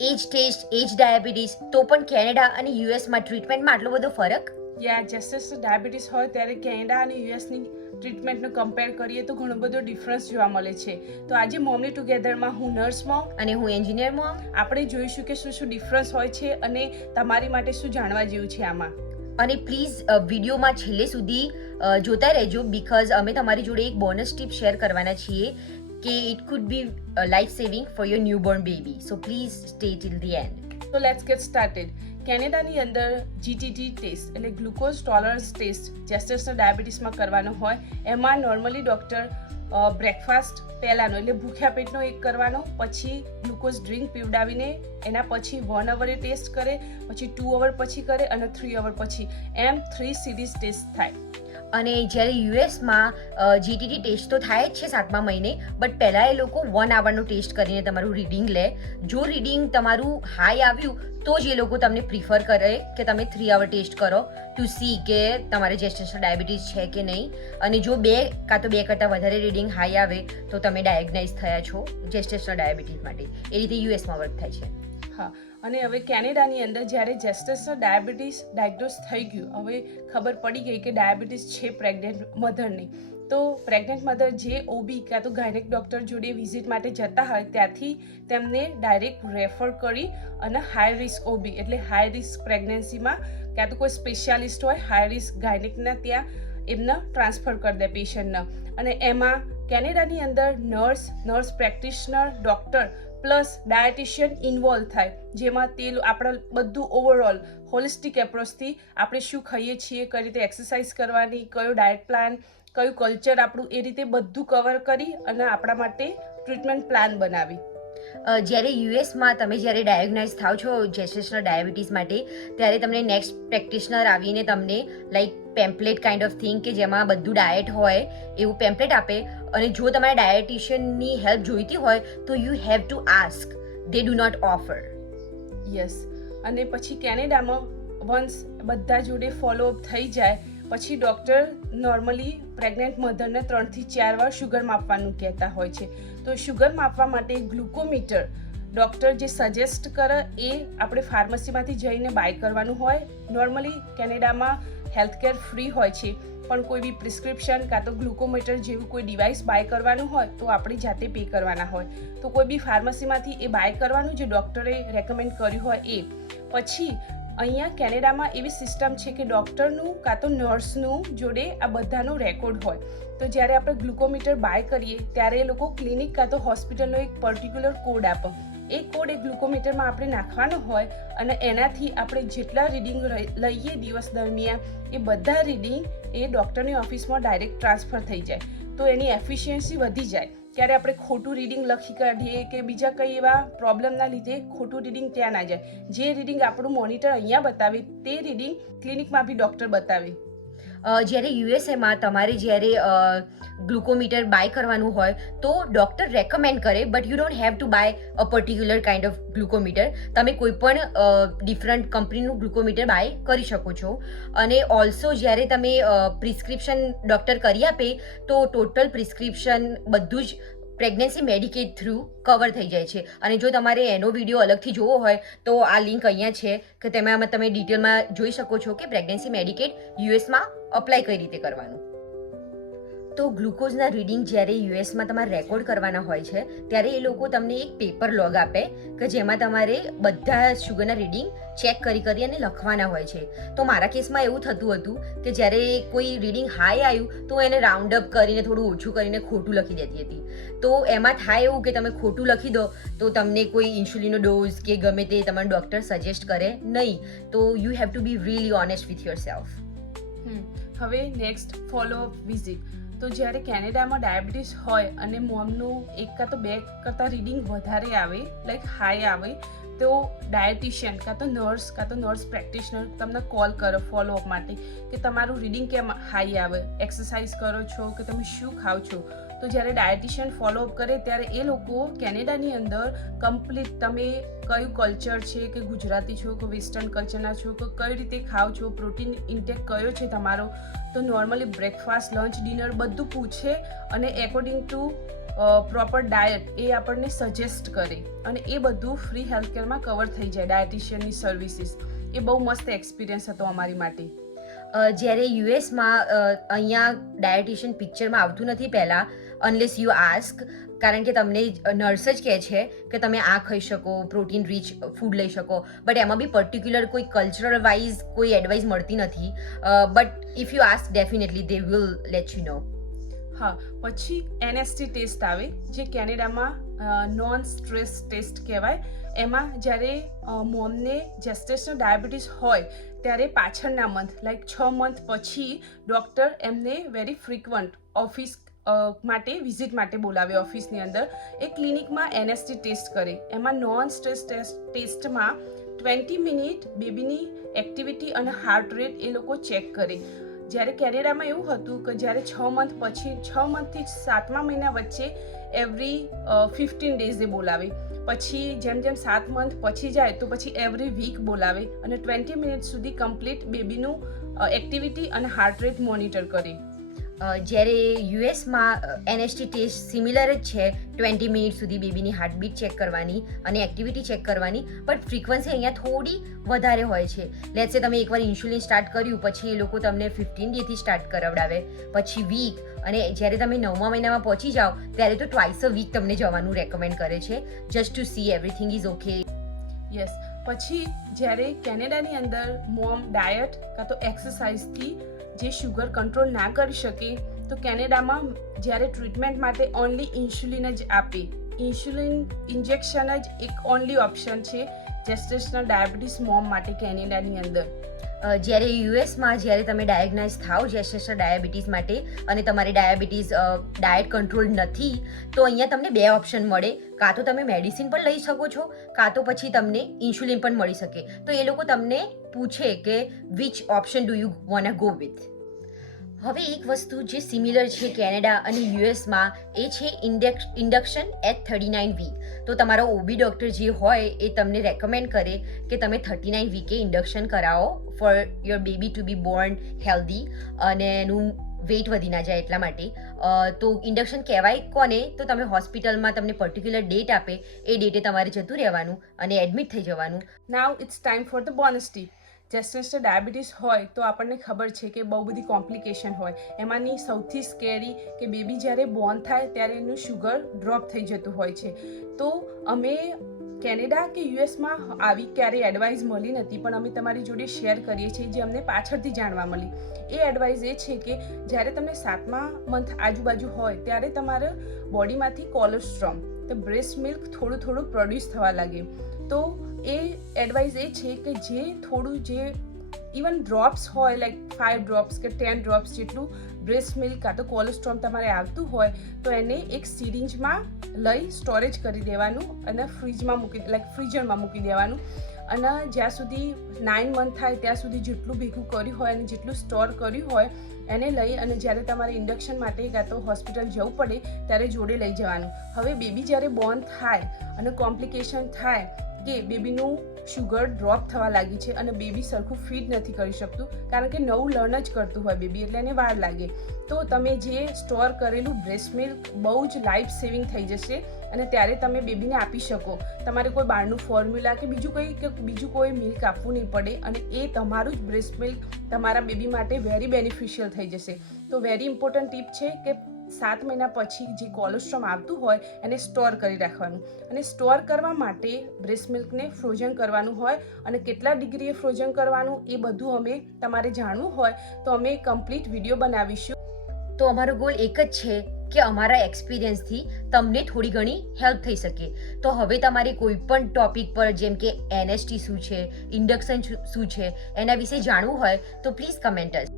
એજ test, એજ diabetes, તો પણ Canada અને યુએસમાં ટ્રીટમેન્ટમાં આટલો બધો ફરક? જેસ્ટેશનલ ડાયાબિટીસ હોય ત્યારે કેનેડા અને યુએસની ટ્રીટમેન્ટનો કમ્પેર કરીએ તો ઘણો બધો ડિફરન્સ જોવા મળે છે. તો આજે મોમની ટુગેધરમાં હું નર્સ મોમ અને હું એન્જિનિયર મોમ. આપણે જોઈશું કે શું શું ડિફરન્સ હોય છે અને તમારી માટે શું જાણવા જેવું છે આમાં. અને પ્લીઝ વિડીયોમાં છેલ્લે સુધી જોતા રહેજો, બીકોઝ અમે તમારી જોડે એક બોનસ ટીપ શેર કરવાના છીએ કે it could B life saving for your newborn baby. So please stay till the end. તો લેટ્સ ગેટ સ્ટાર્ટેડ. કેનેડાની અંદર જીટીટી ટેસ્ટ એટલે ગ્લુકોઝ ટોલરન્સ ટેસ્ટ જેસ્ટેશનલ ડાયાબિટીસમાં કરવાનો હોય. એમાં નોર્મલી ડૉક્ટર બ્રેકફાસ્ટ પહેલાંનો એટલે ભૂખ્યા પેટનો એક કરવાનો, પછી ગ્લુકોઝ ડ્રિંક પીવડાવીને એના પછી 1 અવરે ટેસ્ટ કરે, પછી 2 અવર પછી કરે અને 3 અવર પછી, એમ 3 સિરીઝ ટેસ્ટ થાય. અને જ્યારે યુએસમાં જીટીટી ટેસ્ટ તો થાય જ છે 7મા મહિને, બટ પહેલાં એ લોકો 1 આવરનો ટેસ્ટ કરીને તમારું રીડિંગ લે. જો રીડિંગ તમારું હાઈ આવ્યું તો જ એ લોકો તમને પ્રિફર કરે કે તમે 3 અવર ટેસ્ટ કરો ટુ સી કે તમારે જેસ્ટેશનલ ડાયાબિટીસ છે કે નહીં. અને જો 2 કાં તો 2 કરતાં વધારે રીડિંગ હાઈ આવે તો તમે ડાયગ્નાઇઝ થયા છો જેસ્ટેશનલ ડાયાબિટીસ માટે. એ રીતે યુએસમાં વર્ક થાય છે. હા, અને હવે કેનેડાની અંદર જ્યારે જેસ્ટેશનલ ડાયાબિટીસ ડાયગ્નોઝ થઈ ગયું, હવે ખબર પડી ગઈ કે ડાયાબિટીસ છે પ્રેગ્નન્ટ મધરની, તો પ્રેગ્નન્ટ મધર જે ઓબી કાં તો ગાયનેક ડૉક્ટર જોડે વિઝિટ માટે જતા હોય ત્યાંથી તેમને ડાયરેક્ટ રેફર કરી અને હાઈ રિસ્ક ઓબી એટલે હાઈ રિસ્ક પ્રેગ્નન્સીમાં કાં તો કોઈ સ્પેશિયાલિસ્ટ હોય હાઈ રિસ્ક ગાયનેકના ત્યાં એમને ટ્રાન્સફર કરી દે પેશન્ટને. અને એમાં કેનેડાની અંદર nurse practitioner, doctor plus dietitian involve થાય, જેમાં તે આપણા બધું ઓવરઓલ હોલિસ્ટિક એપ્રોચથી આપણે શું ખાઈએ છીએ, કઈ રીતે એક્સરસાઇઝ કરવાની, કયો ડાયટ પ્લાન, કયું કલ્ચર આપણું, એ રીતે બધું કવર કરી અને આપણા માટે ટ્રીટમેન્ટ પ્લાન બનાવી. જ્યારે યુએસમાં તમે જ્યારે ડાયગ્નાઇઝ થાવ છો જેસ્ટેશનલ ડાયાબિટીસ માટે, ત્યારે તમને નેક્સ્ટ પ્રેક્ટિશનર આવીને તમને like pamphlet kind of thing કે જેમાં બધું ડાયટ હોય એવું પેમ્પલેટ આપે. અને જો તમારે ડાયટિશિયનની હેલ્પ જોઈતી હોય તો you have to ask, they do not offer. Yes. અને પછી કેનેડામાં વન્સ બધા જોડે ફોલોઅપ થઈ જાય પછી ડૉક્ટર નોર્મલી પ્રેગ્નન્ટ મધરને 3 થી 4 વાર શુગર માપવાનું કહેતા હોય છે. તો શુગર માપવા માટે ગ્લુકોમીટર ડૉક્ટર જે સજેસ્ટ કરે એ આપણે ફાર્મસીમાંથી જઈને બાય કરવાનું હોય. નોર્મલી કેનેડામાં હેલ્થકેર ફ્રી હોય છે, પણ કોઈ બી પ્રિસ્ક્રિપ્શન કાં તો ગ્લુકોમીટર જેવું કોઈ ડિવાઇસ બાય કરવાનું હોય તો આપણે જાતે પે કરવાના હોય. તો કોઈ બી ફાર્મસીમાંથી એ બાય કરવાનું જે ડૉક્ટરે રેકમેન્ડ કર્યું હોય એ. પછી અહીંયા કેનેડામાં એવી સિસ્ટમ છે કે ડૉક્ટરનું કાં તો નર્સનું જોડે આ બધાનો રેકોર્ડ હોય. તો જ્યારે આપણે ગ્લુકોમીટર બાય કરીએ ત્યારે એ લોકો ક્લિનિક કાં તો હોસ્પિટલનો એક પર્ટિક્યુલર કોડ આપે. એ કોડ એ ગ્લુકોમીટરમાં આપણે નાખવાનો હોય અને એનાથી આપણે જેટલા રીડિંગ લઈએ દિવસ દરમિયાન એ બધા રીડિંગ એ ડૉક્ટરની ઓફિસમાં ડાયરેક્ટ ટ્રાન્સફર થઈ જાય. તો એની એફિશિયન્સી વધી જાય. ક્યારે આપણે ખોટું રીડિંગ લખી કાઢીએ કે બીજા કંઈ એવા પ્રોબ્લેમના લીધે ખોટું રીડિંગ ત્યાં ના જાય. જે રીડિંગ આપણું મોનિટર અહીંયા બતાવે તે રીડિંગ ક્લિનિકમાં બી ડૉક્ટર બતાવે. જ્યારે યુએસએમાં તમારે જ્યારે ગ્લુકોમીટર બાય કરવાનું હોય તો ડૉક્ટર રેકમેન્ડ કરે, but you don't have to buy a particular kind of glucometer. તમે કોઈ પણ ડિફરન્ટ કંપનીનું ગ્લુકોમીટર બાય કરી શકો છો. અને ઓલ્સો જ્યારે તમે પ્રિસ્ક્રિપ્શન ડૉક્ટર કરી આપે તો ટોટલ પ્રિસ્ક્રિપ્શન બધું જ પ્રેગ્નન્સી મેડિકેડ થ્રુ કવર થઈ જાય છે. અને જો તમારે એનો વિડીયો અલગથી જોવો હોય તો આ લિંક અહીંયા છે કે તેમાં તમે ડિટેલમાં જોઈ શકો છો કે પ્રેગ્નન્સી મેડિકેડ યુએસમાં અપ્લાય કઈ રીતે કરવાનું. તો ગ્લુકોઝના રીડિંગ જ્યારે યુએસમાં તમારે રેકોર્ડ કરવાના હોય છે ત્યારે એ લોકો તમને એક પેપર લોગ આપે કે જેમાં તમારે બધા શુગરના રીડિંગ ચેક કરી અને લખવાના હોય છે. તો મારા કેસમાં એવું થતું હતું કે જ્યારે કોઈ રીડિંગ હાઈ આવ્યું તો એને રાઉન્ડ અપ કરીને થોડું ઓછું કરીને ખોટું લખી દેતી હતી. તો એમાં થાય એવું કે તમે ખોટું લખી દો તો તમને કોઈ ઇન્સ્યુલિનનો ડોઝ કે ગમે તે તમારું ડૉક્ટર સજેસ્ટ કરે નહીં. તો you have to be really honest with yourself. હવે નેક્સ્ટ ફોલોઅપ વિઝિટ. તો જ્યારે કેનેડામાં ડાયાબિટીસ હોય અને મોમનું 1 કાં તો 2 કરતાં રીડિંગ વધારે આવે લાઈક હાઈ આવે તો ડાયટિશિયન કાં તો નર્સ પ્રેક્ટિશનર તમને કોલ કરો ફોલોઅપ માટે કે તમારું રીડિંગ કેમ હાઈ આવે, એક્સરસાઇઝ કરો છો કે તમે શું ખાઓ છો. તો જ્યારે ડાયટિશિયન ફોલોઅપ કરે ત્યારે એ લોકો કેનેડાની અંદર કમ્પ્લીટ તમે કયું કલ્ચર છે કે ગુજરાતી છો કે વેસ્ટર્ન કલ્ચરના છો કે કઈ રીતે ખાઓ છો, પ્રોટીન ઇન્ટેક કયો છે તમારો, તો નોર્મલી બ્રેકફાસ્ટ, લંચ, ડિનર બધું પૂછે અને એકોર્ડિંગ ટુ પ્રોપર ડાયટ એ આપણને સજેસ્ટ કરે અને એ બધું ફ્રી હેલ્થકેરમાં કવર થઈ જાય. ડાયટિશિયનની સર્વિસીસ એ બહુ મસ્ત એક્સપિરિયન્સ હતો અમારી માટે. જ્યારે યુએસમાં અહીંયા ડાયટિશિયન પિક્ચરમાં આવતું નથી પહેલાં, અનલેસ યુ આસ્ક, કારણ કે તમને નર્સ જ કહે છે કે તમે આ ખાઈ શકો, પ્રોટીન રીચ ફૂડ લઈ શકો, બટ એમાં બી પર્ટિક્યુલર કોઈ કલ્ચરલ વાઇઝ કોઈ એડવાઇસ મળતી નથી. But if you ask definitely they will let you know. હા, પછી NST ટેસ્ટ આવે જે કેનેડામાં નોન સ્ટ્રેસ ટેસ્ટ કહેવાય. એમાં જ્યારે મોમને જેસ્ટેશનલ ડાયાબિટીસ હોય ત્યારે પાછળના મંથ લાઈક 6 મંથ પછી ડૉક્ટર એમને વેરી ફ્રિકવન્ટ ઓફિસ માટે વિઝિટ માટે બોલાવે ઓફિસની અંદર. એ ક્લિનિકમાં NST ટેસ્ટ કરે. એમાં નોન સ્ટ્રેસ ટેસ્ટમાં 20 મિનિટ બેબીની એક્ટિવિટી અને હાર્ટ રેટ એ લોકો ચેક કરે. જ્યારે કેનેડામાં એવું હતું કે જ્યારે 6 મંથ પછી 6 મંથથી 7મા મહિના વચ્ચે એવરી 15 ડેઝે બોલાવે. પછી જેમ જેમ 7 મંથ પછી જાય તો પછી એવરી વીક બોલાવે અને 20 મિનિટ સુધી કમ્પ્લીટ બેબીનું એક્ટિવિટી અને હાર્ટ રેટ મોનિટર કરે. જ્યારે યુએસમાં NST ટેસ્ટ સિમિલર જ છે, 20 મિનિટ સુધી બેબીની હાર્ટબીટ ચેક કરવાની અને એક્ટિવિટી ચેક કરવાની, બટ ફ્રીક્વન્સી અહીંયા થોડી વધારે હોય છે. લેટ્સ સે તમે એકવાર ઇન્સ્યુલિન સ્ટાર્ટ કર્યું પછી એ લોકો તમને 15 ડેથી સ્ટાર્ટ કરાવડાવે, પછી વીક, અને જ્યારે તમે 9મા મહિનામાં પહોંચી જાઓ ત્યારે તો ટ્વાઇસ અ વીક તમને જવાનું રેકમેન્ડ કરે છે, just to see everything is okay. Yes. પછી જ્યારે કેનેડાની અંદર મોમ ડાયટ કાં તો એક્સરસાઇઝથી જે શુગર કંટ્રોલ ના કરી શકે તો કેનેડામાં જ્યારે ટ્રીટમેન્ટ માટે ઓનલી ઇન્સ્યુલિન જ આપે. ઇન્સ્યુલિન ઇન્જેક્શન જ એક ઓનલી ઓપ્શન છે જેસ્ટેશનલ ડાયાબિટીસ મોમ માટે કેનેડાની અંદર. જ્યારે યુએસમાં જ્યારે તમે ડાયગ્નાઇઝ થાઓ જેસ્ટેશનલ ડાયાબિટીસ માટે અને તમારી ડાયાબિટીસ ડાયટ કંટ્રોલ નથી, તો અહીંયા તમને 2 ઓપ્શન મળે. કાં તો તમે મેડિસિન પણ લઈ શકો છો, કાં તો પછી તમને ઇન્સ્યુલિન પણ મળી શકે. તો એ લોકો તમને પૂછે કે which option do you wanna go with. હવે એક વસ્તુ જે સિમિલર છે કેનેડા અને યુએસમાં એ છે ઇન્ડક્શન એટ 39 વીક. તો તમારો ઓબી ડૉક્ટર જે હોય એ તમને રેકમેન્ડ કરે કે તમે 39 વીકે ઇન્ડક્શન કરાવો for your baby to be born healthy અને એનું વેઇટ વધી ના જાય એટલા માટે. તો ઇન્ડક્શન કહેવાય કોને? તો તમે હોસ્પિટલમાં તમને પર્ટિક્યુલર ડેટ આપે એ ડેટે તમારે જતું રહેવાનું અને એડમિટ થઈ જવાનું. Now it's time for the bonus tip. Gestational diabetes હોય તો આપણને ખબર છે કે બહુ બધી કોમ્પ્લિકેશન હોય. એમાંની સૌથી સ્કેરી કે બેબી જ્યારે બોર્ન થાય ત્યારે એનું શુગર ડ્રોપ થઈ જતું હોય છે. તો અમે કેનેડા કે યુએસમાં આવી ક્યારેય એડવાઇસ મળી નથી, પણ અમે તમારી જોડે શેર કરીએ છીએ જે અમને પાછળથી જાણવા મળી. એ એડવાઇસ એ છે કે જ્યારે તમને 7મા મંથ આજુબાજુ હોય ત્યારે તમારા બોડીમાંથી કોલેસ્ટ્રોલ, તો બ્રેસ્ટ મિલ્ક થોડું થોડું પ્રોડ્યુસ થવા લાગે. તો એ એડવાઇસ એ છે કે જે થોડું જે ઇવન ડ્રોપ્સ હોય લાઈક 5 ડ્રોપ્સ કે 10 ડ્રોપ્સ જેટલું બ્રેસ્ટ મિલ્ક કાં તો કોલેસ્ટ્રોલ તમારે આવતું હોય તો એને એક સિરિંજમાં લઈ સ્ટોરેજ કરી દેવાનું અને ફ્રીજમાં ફ્રીઝરમાં મૂકી દેવાનું. અને જ્યાં સુધી 9 મંથ થાય ત્યાં સુધી જેટલું ભેગું કર્યું હોય અને જેટલું સ્ટોર કર્યું હોય એને લઈ અને જ્યારે તમારે ઇન્ડક્શન માટે કાં તો હોસ્પિટલ જવું પડે ત્યારે જોડે લઈ જવાનું. હવે બેબી જ્યારે બોર્ન થાય અને કોમ્પ્લિકેશન થાય કે બેબીનું શુગર ડ્રોપ થવા લાગી છે અને બેબી સરખું ફીડ નથી કરી શકતું કારણ કે નવું લર્ન જ કરતું હોય બેબી એટલે એને વાર લાગે, તો તમે જે સ્ટોર કરેલું બ્રેસ્ટ મિલ્ક બહુ જ લાઈફ સેવિંગ થઈ જશે અને ત્યારે તમે બેબીને આપી શકો. તમારે કોઈ બહારનું ફોર્મ્યુલા કે બીજું કોઈ મિલ્ક આપવું નહીં પડે અને એ તમારું જ બ્રેસ્ટ મિલ્ક તમારા બેબી માટે વેરી બેનિફિશિયલ થઈ જશે. તો વેરી ઇમ્પોર્ટન્ટ ટીપ છે કે 7 મહિના પછી જે કોલેસ્ટ્રોલ આવતું હોય એને સ્ટોર કરી રાખવાનું અને સ્ટોર કરવા માટે બ્રેસ્ટ મિલ્કને ફ્રોઝન કરવાનું હોય અને કેટલા ડિગ્રીએ ફ્રોઝન કરવાનું એ બધું અમે તમારે જાણવું હોય તો અમે કમ્પ્લીટ વિડીયો બનાવીશું. તો અમારો ગોલ એક જ છે કે અમારા એક્સપિરિયન્સથી તમને થોડી ઘણી હેલ્પ થઈ શકે. તો હવે તમારે કોઈ પણ ટોપિક પર જેમ કે NST શું છે, ઇન્ડક્શન શું છે એના વિશે જાણવું હોય તો પ્લીઝ કમેન્ટ અસ.